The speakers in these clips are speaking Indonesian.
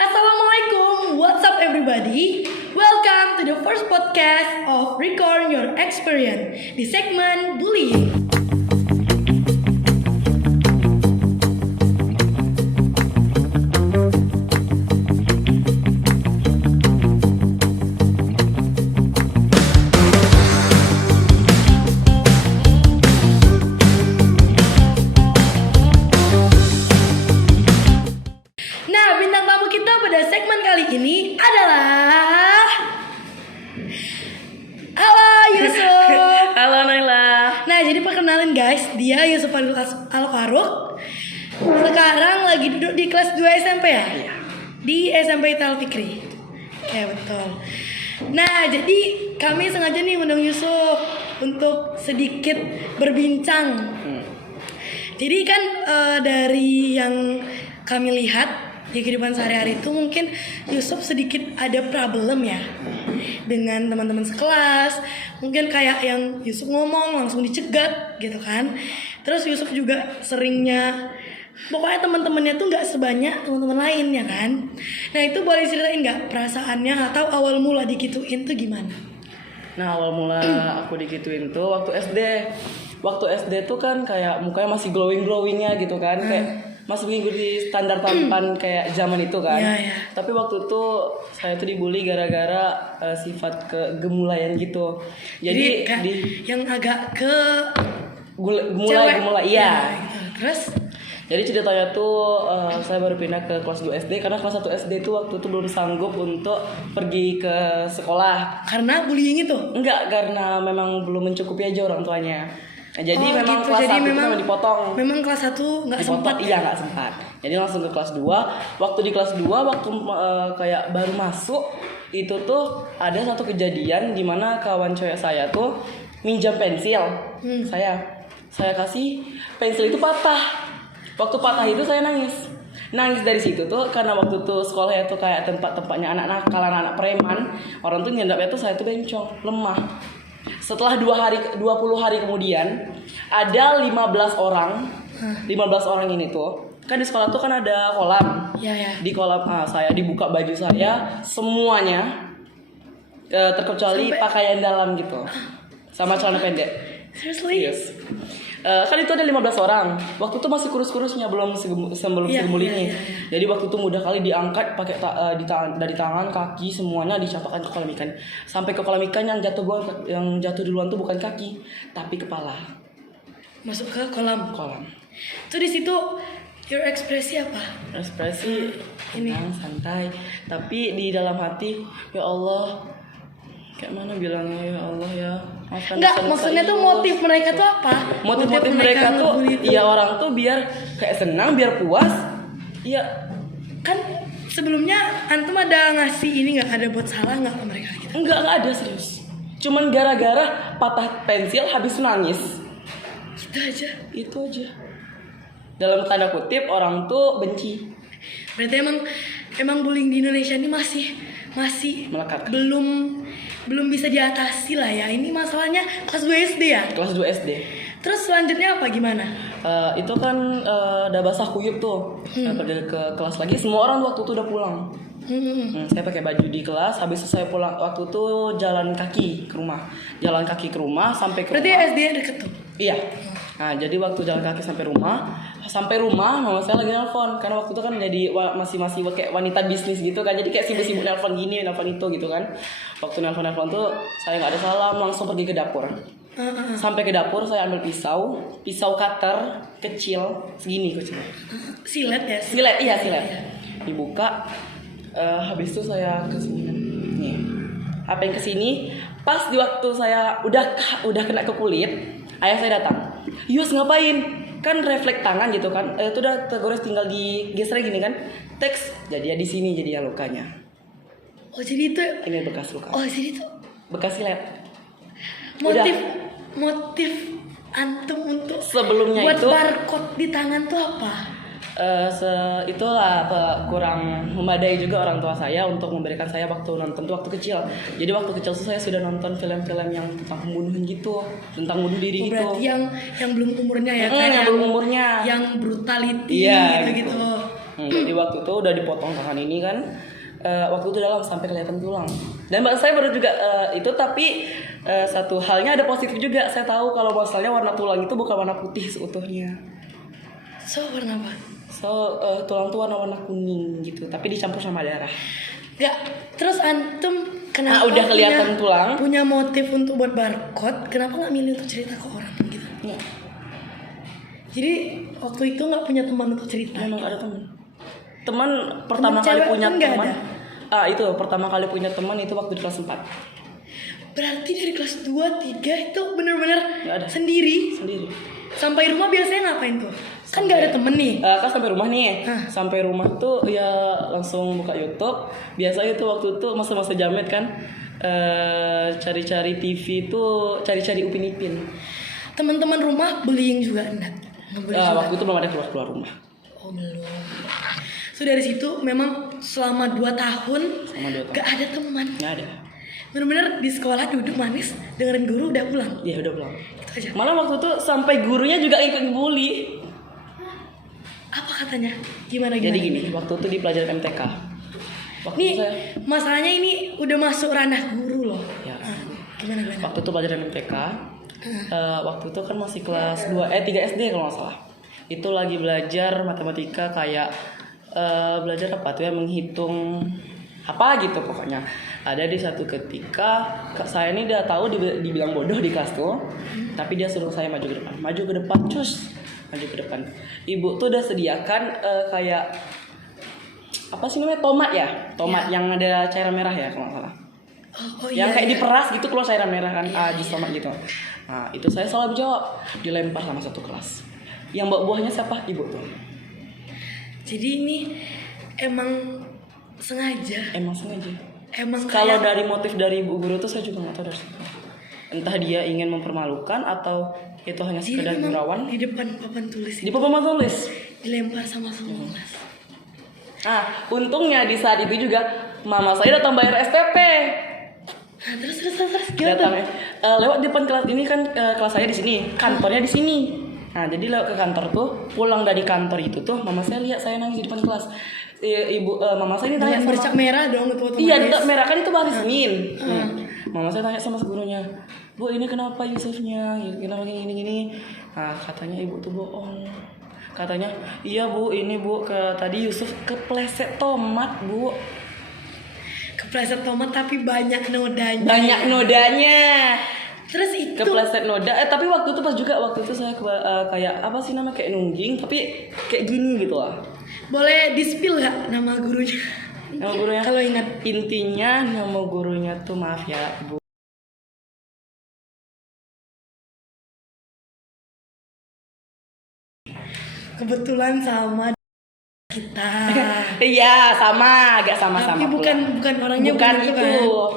Assalamualaikum, what's up everybody? Welcome to the first podcast of Record Your Experience di segmen bullying. Nah, bintang tamu kita pada segmen kali ini adalah Halo Yusuf. Halo Naila. Nah, jadi perkenalin guys, dia Yusuf Al-Faruq. Sekarang lagi duduk di kelas 2 SMP ya? Iya. Di SMP Tal Fikri. Oke, betul. Nah, jadi kami sengaja nih undang Yusuf untuk sedikit berbincang. Jadi kan dari yang kami lihat di kehidupan sehari-hari itu mungkin Yusuf sedikit ada problem ya dengan teman-teman sekelas. Mungkin kayak yang Yusuf ngomong langsung dicegat gitu kan. Terus Yusuf juga seringnya, pokoknya teman-temannya tuh nggak sebanyak teman-teman lain ya kan. Nah itu boleh ceritain nggak perasaannya atau awal mula digituin tuh gimana? Nah awal mula aku digituin tuh waktu SD. Waktu SD tuh kan kayak mukanya masih glowingnya gitu kan, kayak masih mengikuti standar tampan kayak zaman itu kan. Iya. Tapi waktu itu saya tuh dibully gara-gara sifat kegemulayan gitu. Jadi kayak yang agak ke gemulai iya. Ya, gitu. Terus Jadi ceritanya tuh saya baru pindah ke kelas 2 SD karena kelas 1 SD tuh waktu itu belum sanggup untuk pergi ke sekolah. karena bullying itu? Enggak, karena memang belum mencukupi aja orang tuanya. Nah, jadi Oh, memang gitu. kelas Jadi 1 itu memang memang dipotong. Memang kelas 1 nggak sempat. Iya, nggak sempat. Jadi langsung ke kelas 2. Waktu di kelas 2 waktu kayak baru masuk itu tuh ada satu kejadian di mana kawan cewek saya tuh minjam pensil. Saya kasih, pensil itu patah. Waktu patah itu saya nangis dari situ tuh karena waktu tuh sekolahnya tuh kayak tempat-tempatnya anak nakal, anak preman. Orang tuh nyendapnya tuh saya tuh bencong, lemah. Setelah 20 hari kemudian ada 15 orang. 15 orang ini tuh kan di sekolah tuh kan ada kolam. Ya. Di kolam saya dibuka baju saya semuanya terkecuali pakaian dalam gitu. Sama celana pendek. Seriously? Yes. Kan itu ada 15 orang. Waktu itu masih kurus-kurusnya belum segemul ini. Iya. Jadi waktu itu mudah kali diangkat pakai dari tangan, kaki semuanya dicampakkan ke kolam ikan. Sampai ke kolam ikan yang jatuh duluan tuh bukan kaki, tapi kepala. Masuk ke kolam. Tuh di situ your ekspresi apa? Ekspresi Ini. tenang, santai, tapi di dalam hati ya Allah, kayak mana bilangnya, ya Allah ya, maafkan Enggak, dosa-dosa maksudnya tuh ini, motif mereka tuh apa? motif mereka tuh ngebully itu. ya orang tuh biar kayak senang, biar puas. Iya. Kan sebelumnya antum ada ngasih ini nggak, ada buat salah nggak ke mereka gitu? Enggak ada serius. Cuman gara-gara patah pensil habis nangis. Gitu aja. Itu aja. Dalam tanda kutip orang tuh benci. Berarti emang bullying di Indonesia ini masih Melekat. belum bisa diatasi lah ya. Ini masalahnya kelas 2 SD ya. Kelas 2 SD. Terus selanjutnya apa gimana? Itu kan udah basah kuyup tuh. Saya pergi ke kelas lagi. Semua orang waktu itu udah pulang. Saya pakai baju di kelas. Habis itu saya pulang. Waktu itu jalan kaki ke rumah. Sampai ke Berarti rumah. SD deket tuh. Iya. Nah, jadi waktu jalan kaki sampai rumah mama saya lagi nelpon karena waktu itu kan jadi masih kayak wanita bisnis gitu kan. Jadi kayak sibuk-sibuk nelpon gini, nelpon itu gitu kan. Waktu nelpon tuh saya nggak ada salam, langsung pergi ke dapur. Sampai ke dapur saya ambil pisau cutter kecil segini kecil. Silet ya. Silet. Dibuka. Habis itu saya kesini nih. Apa yang kesini? Pas di waktu saya udah kena ke kulit, ayah saya datang. Yus ngapain? Kan refleks tangan gitu kan. Itu udah tergores, tinggal digeser gini kan. Teks jadi di sini jadi ya lukanya. Oh jadi itu. Ini bekas luka. Oh jadi itu. Bekas silet. Motif antum untuk Sebelumnya buat itu barcode di tangan tuh apa? itulah kurang memadai juga orang tua saya untuk memberikan saya waktu nonton tuh waktu kecil. Jadi waktu kecil tuh saya sudah nonton film-film yang tentang pembunuhan gitu, tentang bunuh diri gitu. Berarti yang belum umurnya ya kan? Yang belum umurnya. Yang brutality Iya, gitu. Jadi waktu itu udah dipotong tangan ini kan, waktu itu dalam sampai kelihatan tulang. Dan mbak saya baru juga itu, tapi satu halnya ada positif juga. Saya tahu kalau masalahnya warna tulang itu bukan warna putih seutuhnya. So warna apa? Tulang tuh warna-warna kuning gitu, tapi dicampur sama darah. Gak. Terus antum kenapa Udah kelihatan tulang. punya motif untuk buat barcode? Kenapa nggak milih untuk cerita ke orang gitu? Ya, Jadi waktu itu nggak punya teman untuk cerita. memang ada teman pertama kali cewek punya pun nggak teman. ada? Itu pertama kali punya teman itu waktu di kelas 4. Berarti dari kelas 2, 3 itu benar-benar Nggak ada. sendiri. Sampai rumah biasanya ngapain tuh? Kan nggak ada temen nih. Kan sampai rumah nih. Hah. Sampai rumah tuh ya langsung buka YouTube. Biasanya itu waktu itu masa-masa jamet kan. Cari-cari TV tuh, cari-cari Upin Ipin. Teman-teman rumah bullying juga enggak? Ngebully juga? Waktu itu belum ada keluar rumah. Oh belum. So dari situ memang selama 2 tahun Selama 2 tahun. gak ada teman. Nggak ada. Bener-bener di sekolah duduk manis dengerin guru udah pulang. Iya udah pulang. Itu aja. Malah waktu itu sampai gurunya juga ikut bully. Apa katanya? Gimana? Jadi gini, waktu itu di pelajaran MTK. Waktu Nih itu saya masalahnya ini udah masuk ranah guru loh. Ya. Gimana? Waktu itu pelajaran MTK. Waktu itu kan masih kelas 3 SD kalau nggak salah. Itu lagi belajar matematika kayak belajar apa tuh ya, menghitung apa gitu pokoknya. Ada di satu ketika saya ini udah tahu dibilang bodoh di kelas tuh, tapi dia suruh saya maju ke depan, cus, maju ke depan. Ibu tuh udah sediakan kayak apa sih namanya, tomat yang ada cairan merah ya kalau nggak salah. Oh Yang iya, kayak iya. diperas gitu keluar cairan merah kan, Iya, di tomat gitu. Nah itu saya salah jawab, dilempar sama satu kelas. Yang bawa buahnya siapa? Ibu tuh. Jadi ini emang sengaja. Emang sengaja. Emang Kalau kayak- dari motif dari ibu guru tuh saya juga nggak tahu dari situ. Entah dia ingin mempermalukan atau itu hanya Jadi sekedar memang gurauan. di depan papan tulis Di papan tulis. dilempar sama semua kelas. Untungnya di saat itu juga mama saya datang bayar SPP. Nah, terus gimana? Datang lewat depan kelas ini kan, kelas saya di sini, kantornya di sini. Nah jadi lewat ke kantor tuh, pulang dari kantor itu tuh mama saya lihat saya nangis di depan kelas. Mama saya ini tanya Dengan sama bercak merah dong itu otomatis. Iya, bercak merah kan itu hari Senin. Mama saya tanya sama gurunya, Bu ini kenapa Yusufnya? Kenapa gini? Nah katanya ibu tuh bohong. Katanya, iya Bu, ini Bu, tadi Yusuf kepleset tomat Bu. Kepleset tomat tapi banyak nodanya. Banyak nodanya. Terus itu Kepleset noda. Tapi waktu itu saya kayak apa sih namanya, kayak nungging tapi kayak gini gitu lah. boleh di-spill gak nama gurunya? Nama gurunya Kalau ingat. intinya nama gurunya tuh, maaf ya Bu. Kebetulan sama kita. Iya, agak sama-sama. Tapi bukan orangnya Bukan begitu itu. kan.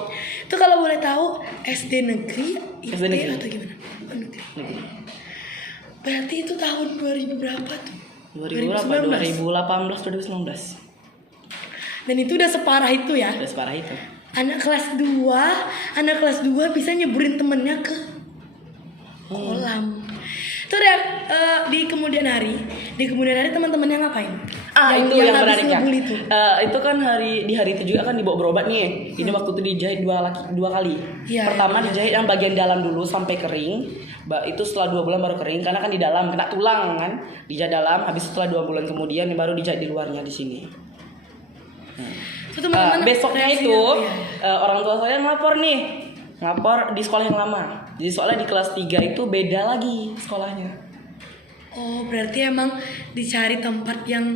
Itu kalau boleh tahu SD negeri, IT SD negeri. atau gimana? Oh, negeri. Berarti itu tahun 2000 berapa tuh? 2000 berapa? 2018, 2019. Dan itu udah separah itu ya. Udah separah itu. Anak kelas 2 bisa nyeburin temennya ke kolam. Itu udah di kemudian hari teman-temannya ngapain? Itu yang habis menariknya. ngebully itu. Itu kan di hari itu juga kan dibawa berobat nih. Ini waktu itu dijahit dua kali. Iya, Pertama iya. dijahit yang bagian dalam dulu sampai kering. Itu setelah 2 bulan baru kering karena kan di dalam kena tulang kan. Dijahit dalam, habis setelah 2 bulan kemudian baru dijahit di luarnya di sini. Itu teman-teman Besoknya reaksinya, itu iya. orang tua saya ngapor di sekolah yang lama. Jadi soalnya di kelas 3 itu beda lagi sekolahnya. Oh, berarti emang dicari tempat yang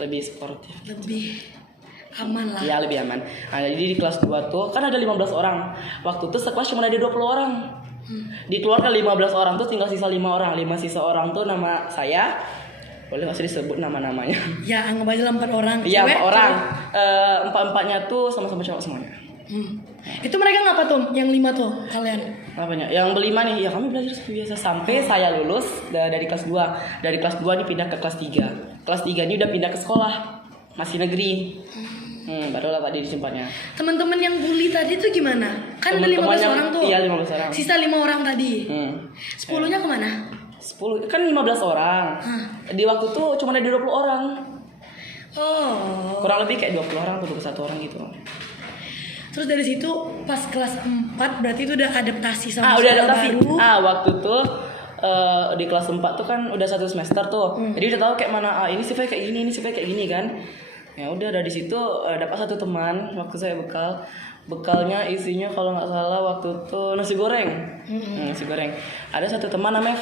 Lebih sportif. lebih aman lah. Iya, lebih aman. Nah, jadi di kelas 2 tuh kan ada 15 orang. Waktu itu sekelas cuma ada 20 orang. Dikeluarkan 15 orang tuh tinggal sisa 5 orang. 5 sisa orang tuh nama saya. Boleh nggak sih disebut nama-namanya? Ya, anggap aja lah 4 orang. Iya, Cewek, 4 orang. cowok. Empat-empatnya tuh sama-sama cowok semuanya. Itu mereka ngapa tuh? Yang 5 tuh kalian? Apanya? Yang berlima nih, ya kami belajar seperti biasa sampai saya lulus dari kelas 2. Dari kelas 2 nih pindah ke kelas 3. Kelas 3 ini udah pindah ke sekolah masih negeri. Barulah tadi disimpannya. Teman-teman yang bully tadi tuh gimana? Kan ada Teman-teman 15 yang- orang tuh. iya, 15 orang. Sisa 5 orang tadi. 10-nya kemana? 10 kan 15 orang. Di waktu itu cuma ada 20 orang. Oh. Kurang lebih kayak 20 orang atau 21 orang gitu. Terus dari situ pas kelas 4 berarti itu udah adaptasi sama Udah sekolah adaptasi. baru. Waktu tuh di kelas 4 tuh kan udah 1 semester tuh. Jadi udah tahu kayak mana ini sifat kayak gini, ini sifat kayak gini kan. Ya udah dari situ dapat 1 teman waktu saya bekal. Bekalnya isinya kalau nggak salah waktu itu nasi goreng. Nasi goreng. Ada 1 teman namanya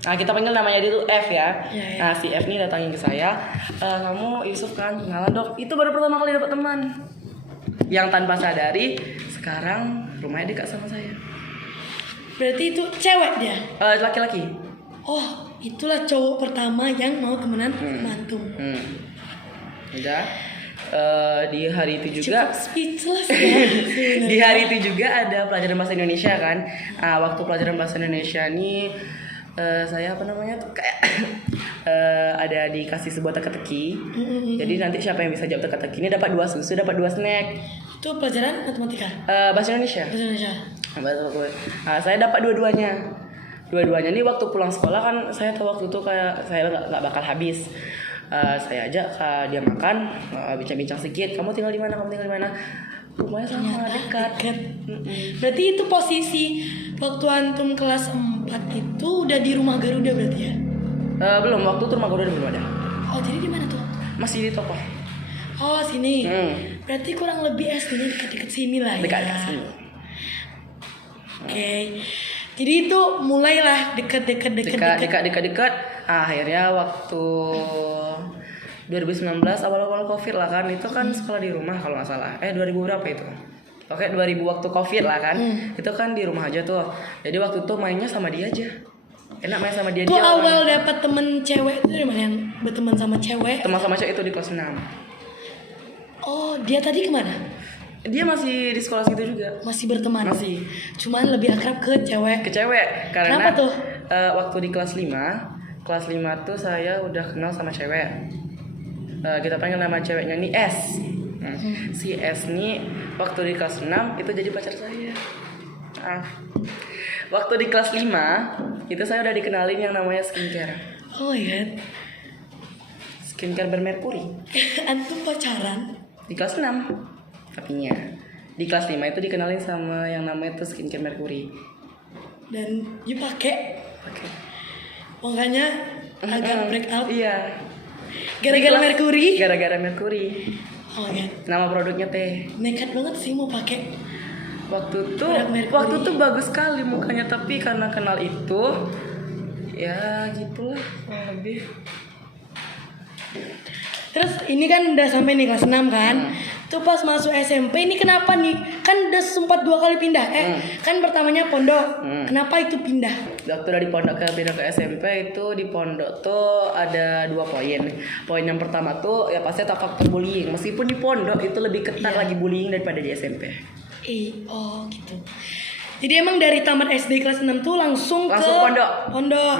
kita panggil namanya dia tuh F ya. Ya. Nah si F nih datangin ke saya, kamu Yusuf kan? Kenalan dok. Itu baru pertama kali dapat teman. Yang tanpa sadari sekarang rumahnya dekat sama saya. Berarti itu cewek dia. Laki-laki. Oh, itulah cowok pertama yang mau temenan sama antum. Udah. Di hari itu juga Cukup speechless ya. di hari itu juga ada pelajaran bahasa Indonesia kan. Waktu pelajaran bahasa Indonesia nih saya apa namanya tuh kayak ada dikasih sebuah teka-teki. Jadi nanti siapa yang bisa jawab teka-teki ini dapat 2 susu, dapat 2 snack. Itu pelajaran matematika. Bahasa Indonesia. Bahasa Indonesia. Saya dapat dua-duanya. Dua-duanya nih waktu pulang sekolah kan saya tahu waktu itu kayak saya nggak bakal habis. Saya ajak dia makan, bincang-bincang sedikit. Kamu tinggal di mana? Kamu tinggal di mana? Rumahnya sama dekat. Berarti itu posisi waktu antum kelas 4 itu udah di rumah Garuda berarti ya? Belum, waktu itu rumah Garuda belum ada. Oh, jadi di mana tuh? Masih di toko. Oh, sini. Berarti kurang lebih SD-nya dekat-dekat sini lah ya. Dekat sini. Oke. Jadi itu mulailah dekat. Akhirnya waktu 2019 awal-awal Covid lah kan, itu kan sekolah di rumah kalau nggak salah. 2000 berapa itu? Oke, 2000 waktu Covid lah kan. Itu kan di rumah aja tuh. Jadi waktu itu mainnya sama dia aja. Enak main sama dia. Tuh awal dapat temen cewek itu dari mana yang berteman sama cewek? Teman sama cewek itu di kelas 6. Oh, dia tadi kemana? Dia masih di sekolah situ juga. Masih berteman? Masih. Cuman lebih akrab ke cewek. Ke cewek. Karena Kenapa tuh? Waktu di kelas 5 tuh saya udah kenal sama cewek. Kita panggil nama ceweknya nih S. Si S nih waktu di kelas 6 itu jadi pacar saya. Waktu di kelas 5 itu saya udah dikenalin yang namanya skincare. Oh ya. Skincare bermerkuri. Antum pacaran? Di kelas 6 tapinya. Di kelas 5 itu dikenalin sama yang namanya tuh skincare merkuri. Dan you pakai? Oke. Makanya agak break out. Iya. Gara-gara merkuri? Gara-gara merkuri. Oh ya. Nama produknya teh. Nekat banget sih mau pakai. Waktu tuh bagus sekali mukanya, tapi karena kenal itu ya gitulah lebih. Terus ini kan udah sampai nih kelas 6 kan. Tuh pas masuk SMP ini kenapa nih? Kan udah sempat 2 kali pindah. Kan pertamanya pondok. Kenapa itu pindah? Waktu dari pondok pindah ke SMP itu di pondok tuh ada 2 poin. Poin yang pertama tuh ya pasti tak faktor bullying. Meskipun di pondok itu lebih ketat lagi bullying daripada di SMP. Oh gitu. Jadi emang dari tamat SD kelas 6 tuh langsung ke pondok.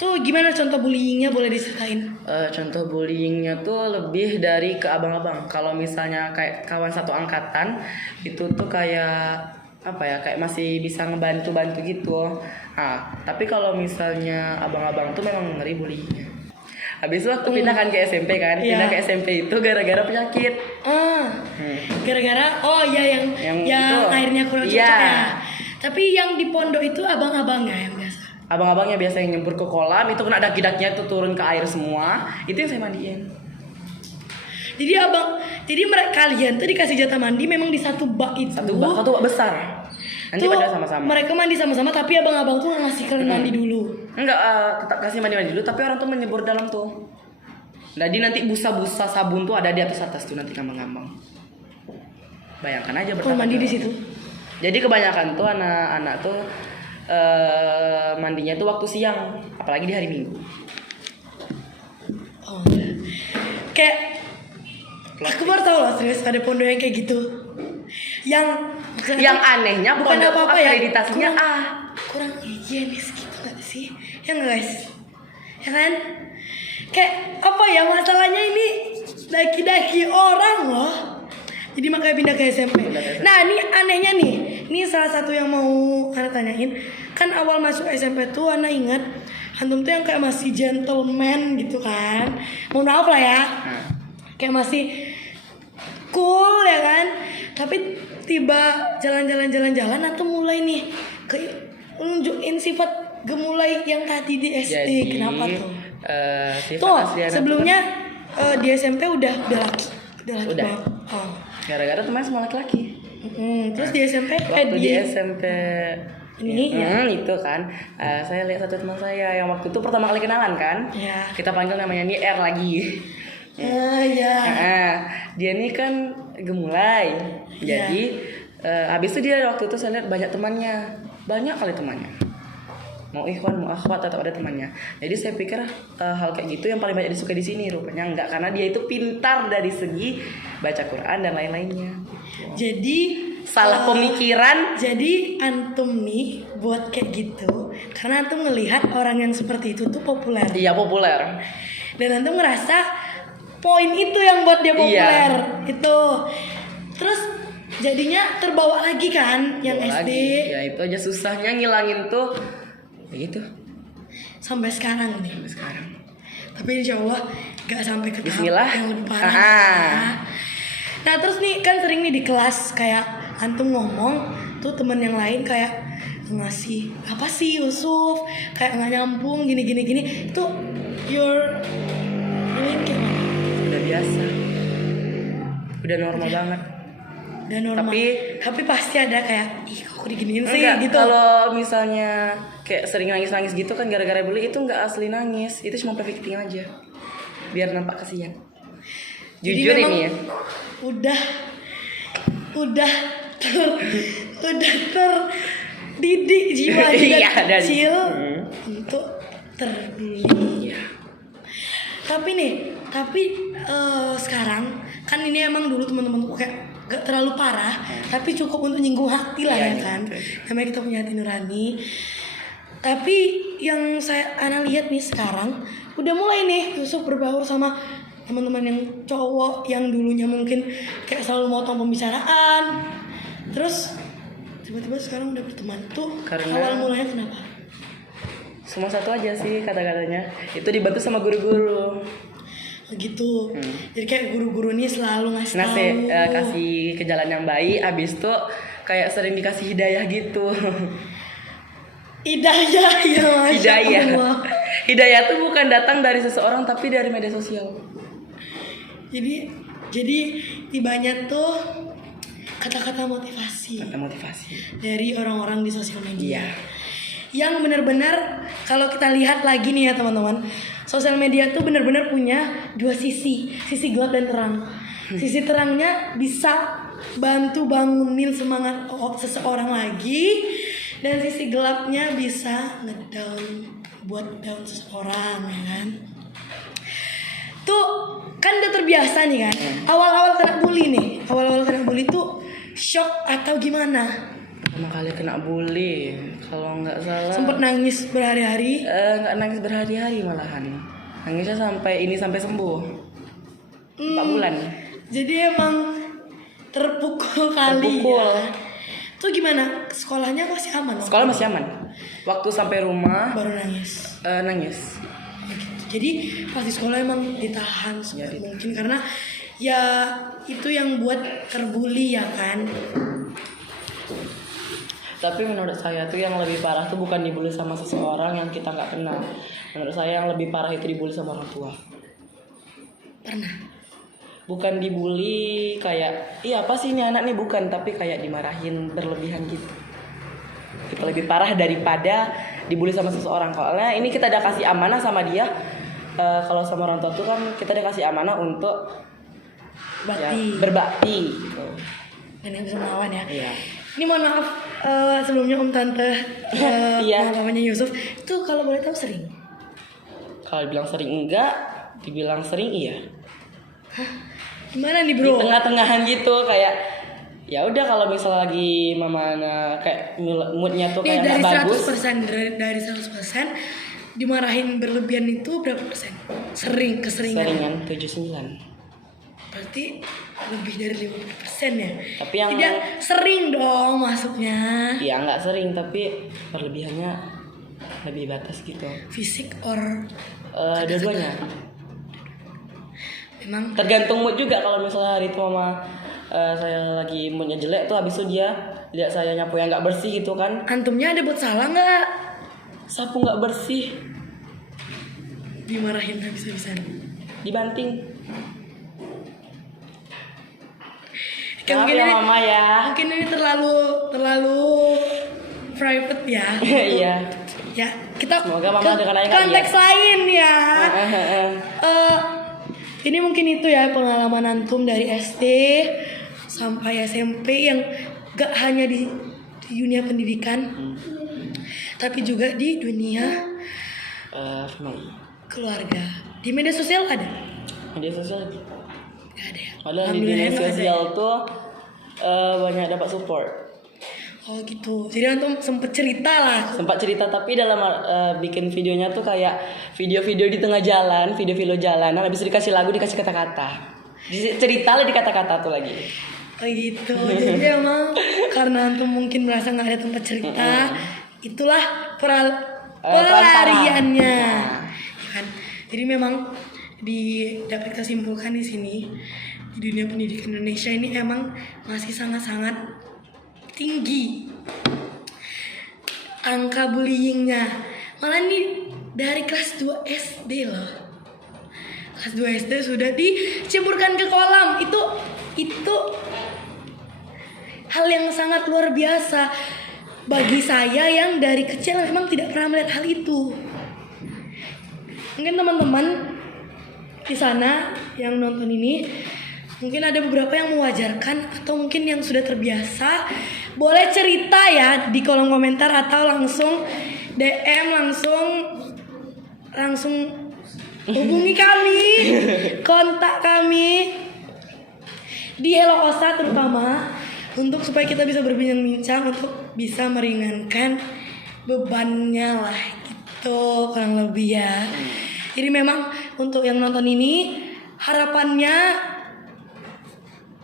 Tuh gimana contoh bullyingnya, boleh diceritain? Contoh bullyingnya tuh lebih dari ke abang-abang. Kalau misalnya kayak kawan satu angkatan itu tuh kayak apa ya, kayak masih bisa ngebantu-bantu gitu. Tapi kalau misalnya abang-abang tuh memang ngeri bullyingnya. Habis itu waktu pindah kan ke SMP kan, pindah ke SMP itu gara-gara penyakit. Gara-gara yang airnya kurang cocok ya. Tapi yang di pondok itu abang-abangnya yang biasa. Abang-abangnya biasa yang nyembur ke kolam, itu kena daki-dakinya tuh turun ke air semua. Itu yang saya mandiin. Jadi kalian tuh dikasih jatah mandi memang di satu bak itu. Satu bak besar. Nanti pada sama-sama. Mereka mandi sama-sama, tapi abang-abang tuh nggak ngasih kalian mandi dulu. Enggak, tetap kasih mandi dulu, tapi orang tuh menyebur dalam tuh. Jadi nanti busa-busa sabun tuh ada di atas tuh nanti ngambang-ngambang. Bayangkan aja Kalau mandi di situ. Jadi kebanyakan tuh anak-anak tuh mandinya tuh waktu siang, apalagi di hari Minggu. Oh. Kayak aku baru tahu lah serius ada pondok yang kayak gitu. Yang anehnya bukan pondok apa-apa ya. akreditasinya kurang higienis gitu gak sih? Ya nggak guys? Ya kan? Kayak apa ya, masalahnya ini daki-daki orang loh. Jadi makanya pindah ke SMP. Nah ini anehnya nih. Ini salah satu yang mau Ana tanyain. Kan awal masuk SMP tuh Ana ingat antum tuh yang kayak masih gentleman gitu kan. Mohon maaf lah ya. Kayak masih cool ya kan. Tapi tiba jalan-jalan antum mulai nih nunjukin sifat gemulai yang tadi di SD. Jadi, kenapa tuh? Sifat Tuh, asli anak sebelumnya di SMP udah laki. Udah. Udah. Oh. gara-gara teman sama laki-laki. Terus di SMP Waktu di SMP ini ya. itu kan saya lihat satu teman saya yang waktu itu pertama kali kenalan kan. Ya. Kita panggil namanya nih R lagi. Ya. Dia nih kan gemulai. Ya. Jadi habis itu dia waktu itu saya lihat banyak temannya. Banyak kali temannya. Mau ikhwan, mau akhwat atau ada temannya. Jadi saya pikir hal kayak gitu yang paling banyak disuka di sini, rupanya enggak, karena dia itu pintar dari segi baca Quran dan lain-lainnya. Jadi Salah pemikiran. Jadi antum nih buat kayak gitu karena antum ngelihat orang yang seperti itu tuh populer. Iya, populer. Dan antum ngerasa poin itu yang buat dia populer. Iya. Itu. Terus jadinya terbawa lagi kan yang Bawa SD. lagi. Ya itu aja susahnya ngilangin tuh. Begitu. Sampai sekarang nih. Sampai sekarang. Tapi insya Allah gak sampai ke tahap Bismillah. yang lebih parah. Nah terus nih kan sering nih di kelas kayak antum ngomong tuh temen yang lain kayak ngasih apa sih Yusuf kayak nggak nyambung gini itu you're doing kayak mana? Udah biasa. Udah normal banget. Dan normal. Tapi pasti ada kayak ih kok diginiin sih Enggak, gitu. kalau misalnya kayak sering nangis-nangis gitu kan gara-gara bully itu enggak asli nangis. Itu cuma perfecting aja. Biar nampak kasihan. Jadi Jujur memang ini ya. Udah terdidik jiwa Iya, juga dari- kecil untuk terbully. Iya. Tapi sekarang kan ini emang dulu teman-teman tuh kayak gak terlalu parah, tapi cukup untuk nyinggung hati lah Iya, ya kan. betul. Namanya kita punya hati nurani. Tapi yang ana lihat nih sekarang udah mulai nih Yusuf berbaur sama teman-teman yang cowok yang dulunya mungkin kayak selalu motong pembicaraan. Terus tiba-tiba sekarang udah berteman tuh. Karena- awal mulanya kenapa? Semua satu aja sih kata-katanya. Itu dibantu sama guru-guru. Gitu. Jadi kayak guru-guru nih selalu ngasih tahu. Kasih ke jalan yang baik. Abis itu kayak sering dikasih hidayah gitu. Hidayah ya Masya Hidayah. Allah. Hidayah tuh bukan datang dari seseorang tapi dari media sosial. Jadi tibanya tuh kata-kata motivasi Kata motivasi. dari orang-orang di sosial media. Iya. Yang benar-benar kalau kita lihat lagi nih ya teman-teman, sosial media tuh benar-benar punya dua sisi gelap dan terang. Sisi terangnya bisa bantu bangunin semangat seseorang lagi, dan sisi gelapnya bisa buat down seseorang ya kan. Tuh kan udah terbiasa nih kan. Awal-awal kena bully tuh shock atau gimana? Pertama kali kena bully, kalau nggak salah. Sempet nangis berhari-hari. Nggak nangis berhari-hari malahan. Nangisnya sampai sembuh. 4 bulan. Jadi emang terpukul kali Terpukul. ya. Tuh gimana? Sekolahnya masih aman? Sekolah masih aman. Waktu sampai rumah Baru nangis. nangis. Jadi pas di sekolah emang ditahan sebaik mungkin karena ya itu yang buat terbully ya kan. Tapi menurut saya tuh yang lebih parah tuh bukan dibully sama seseorang yang kita nggak kenal. Menurut saya yang lebih parah itu dibully sama orang tua. Pernah. Bukan dibully kayak iya apa sih ini anak nih, bukan, tapi kayak dimarahin berlebihan gitu. Itu lebih parah daripada dibully sama seseorang. Soalnya ini kita udah kasih amanah sama dia. Kalau sama orang tua tuh kan kita udah kasih amanah untuk Bakti. berbakti gitu. Dan yang bisa melawan ya. Iya. Ini mohon maaf sebelumnya Om Tante Iya. namanya Yusuf. Itu kalau boleh tahu sering? Kalau dibilang sering enggak, dibilang sering iya. Gimana nih Di bro? tengah-tengahan gitu kayak ya udah kalau misal lagi mama kayak moodnya tuh Nih kayak dari nggak bagus. 100% dari 100% dimarahin berlebihan itu berapa persen? Keseringan. Seringan 79. Berarti lebih dari 50% ya. Tapi yang tidak sering dong masuknya. ya nggak sering tapi berlebihannya lebih batas gitu. Fisik or Dua-duanya. memang Tergantung mood juga. Kalau misalnya hari itu mama saya lagi moodnya jelek tuh, habis itu dia lihat saya nyapu yang nggak bersih gitu kan, antumnya ada buat salah nggak? sapu nggak bersih, Dimarahin habis-habisan. dibanting. Oke, Maaf ya mama ya. mungkin ini terlalu private ya. Iya. Ya, kita Semoga mama dengar aja konteks lain ya. Heeh. Ini mungkin itu ya pengalaman antum dari SD sampai SMP yang gak hanya di dunia pendidikan, tapi juga di dunia Family. keluarga. Di media sosial ada? Media sosial. Gak ada ya? Padahal di Alhamdulillah media nggak ada sosial ya? tuh banyak dapat support. Oh gitu. Jadi antum sempet cerita lah. Sempat cerita, tapi dalam bikin videonya tuh kayak video-video di tengah jalan, video-video jalanan, habis itu dikasih lagu, dikasih kata-kata. Cerita lah di kata-kata tuh lagi. Oh gitu. Jadi emang karena antum mungkin merasa nggak ada tempat cerita, itulah pelariannya. Ya kan? Jadi memang dapat kita simpulkan di sini di dunia pendidikan Indonesia ini emang masih sangat-sangat tinggi angka bullyingnya. Malah nih dari kelas 2 SD loh. Kelas 2 SD sudah dicemburkan ke kolam. Itu hal yang sangat luar biasa bagi saya yang dari kecil memang tidak pernah melihat hal itu. Mungkin teman-teman di sana yang nonton ini mungkin ada beberapa yang mewajarkan atau mungkin yang sudah terbiasa. Boleh cerita ya di kolom komentar atau langsung DM, langsung hubungi kami, kontak kami di Hello Osa terutama untuk supaya kita bisa berbincang-bincang untuk bisa meringankan bebannya lah gitu kurang lebih ya. Jadi memang untuk yang nonton ini harapannya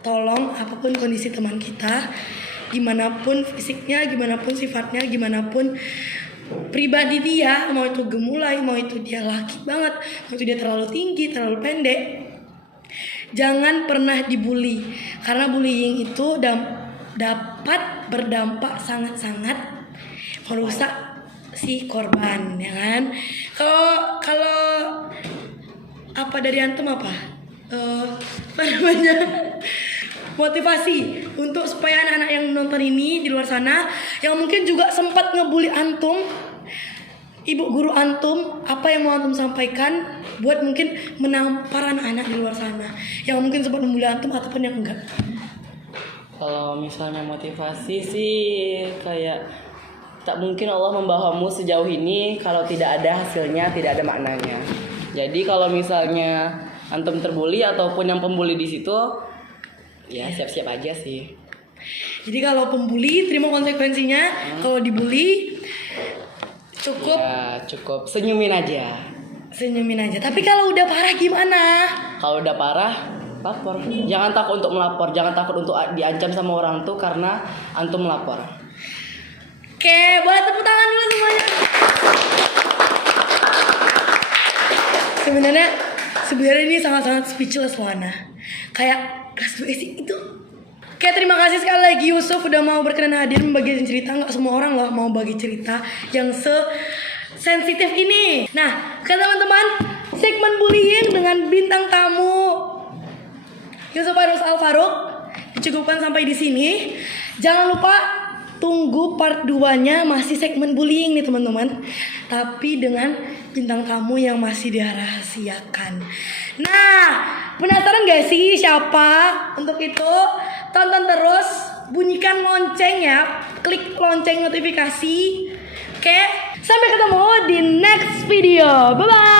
tolong apapun kondisi teman kita, gimanapun fisiknya, gimanapun sifatnya, gimanapun pribadi dia, mau itu gemulai, mau itu dia laki banget, mau itu dia terlalu tinggi, terlalu pendek, jangan pernah dibully, karena bullying itu dapat berdampak sangat-sangat merusak si korban, ya kan? Kalau apa dari antum apa namanya motivasi untuk supaya anak-anak yang nonton ini di luar sana yang mungkin juga sempat ngebully antum, ibu guru antum, apa yang mau antum sampaikan buat mungkin menampar anak-anak di luar sana yang mungkin sempat membully antum ataupun yang enggak? Kalau misalnya motivasi sih kayak tak mungkin Allah membawamu sejauh ini kalau tidak ada hasilnya, tidak ada maknanya. Jadi kalau misalnya antum terbuli ataupun yang pembuli di situ, ya siap-siap aja sih. Jadi kalau pembuli terima konsekuensinya, kalau dibully cukup Ya, cukup senyumin aja. senyumin aja. Tapi kalau udah parah gimana? Kalau udah parah, lapor. Jangan takut untuk melapor, jangan takut untuk diancam sama orang tuh karena antum melapor. Oke, boleh tepuk tangan dulu semuanya. Sebenarnya ini sangat-sangat speechless loh Ana. Kayak kelas 2 SD itu. Oke, terima kasih sekali lagi Yusuf udah mau berkenan hadir membagi cerita. Nggak semua orang loh mau bagi cerita yang sensitif ini. Nah, oke teman-teman, segmen bullying dengan bintang tamu Yusuf Al Farouk dicukupkan sampai di sini. Jangan lupa tunggu part 2-nya, masih segmen bullying nih teman-teman. Tapi dengan bintang tamu yang masih dirahasiakan. Nah, penasaran gak sih siapa? Untuk itu tonton terus, bunyikan lonceng ya, klik lonceng notifikasi. Oke, sampai ketemu di next video. Bye bye.